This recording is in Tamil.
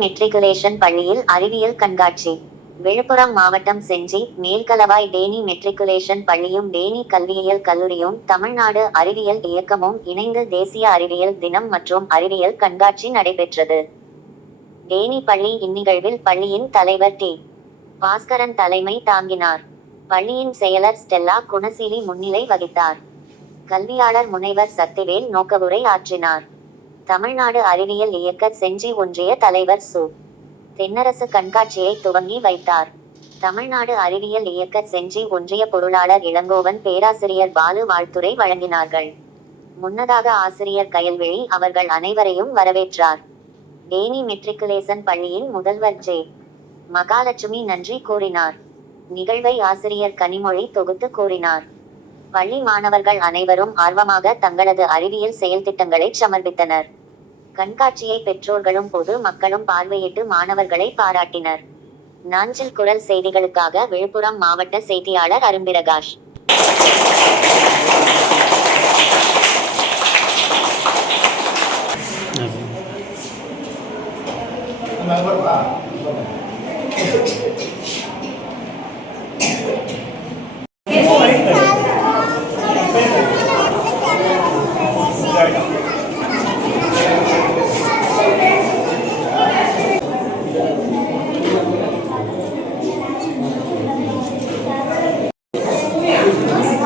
மெட்ரிகுலேஷன் பள்ளியில் அறிவியல் கண்காட்சி. விழுப்புரம் மாவட்டம் செஞ்சி மேல்கலவாய் டேனி மெட்ரிகுலேஷன் பள்ளியும் டேனி கல்வியியல் கல்லூரியும் தமிழ்நாடு அறிவியல் இயக்கமும் இணைந்து தேசிய அறிவியல் தினம் மற்றும் அறிவியல் கண்காட்சி நடைபெற்றது. டேனி பள்ளி இந்நிகழ்வில் பள்ளியின் தலைவர் டி. பாஸ்கரன் தலைமை தாங்கினார். பள்ளியின் செயலர் ஸ்டெல்லா குணசீலி முன்னிலை வகித்தார். கல்வியாளர் முனைவர் சக்திவேல் நோக்கவுரை ஆற்றினார். தமிழ்நாடு அறிவியல் இயக்க செஞ்சி ஒன்றிய தலைவர் சு. தென்னரசு கண்காட்சியை துவங்கி வைத்தார். தமிழ்நாடு அறிவியல் இயக்க செஞ்சி ஒன்றிய பொருளாளர் இளங்கோவன் பேராசிரியர் பாலு வாழ்த்துரை வழங்கினார்கள். முன்னதாக ஆசிரியர் கயல்விழி அவர்கள் அனைவரையும் வரவேற்றார். டேனி மெட்ரிகுலேசன் பள்ளியின் முதல்வர் ஜே. மகாலட்சுமி நன்றி கூறினார். நிகழ்வை ஆசிரியர் கனிமொழி தொகுத்து கூறினார். பள்ளி மாணவர்கள் அனைவரும் ஆர்வமாக தங்களது அறிவியல் செயல்திட்டங்களை சமர்ப்பித்தனர். கண்காட்சியை பெற்றோர்களும் பொது மக்களும் பார்வையிட்டு மாணவர்களை பாராட்டினர். நாஞ்சில் குரல் செய்திகளுக்காக விழுப்புரம் மாவட்ட செய்தியாளர் அரும்பிரகாஷ். நம்ம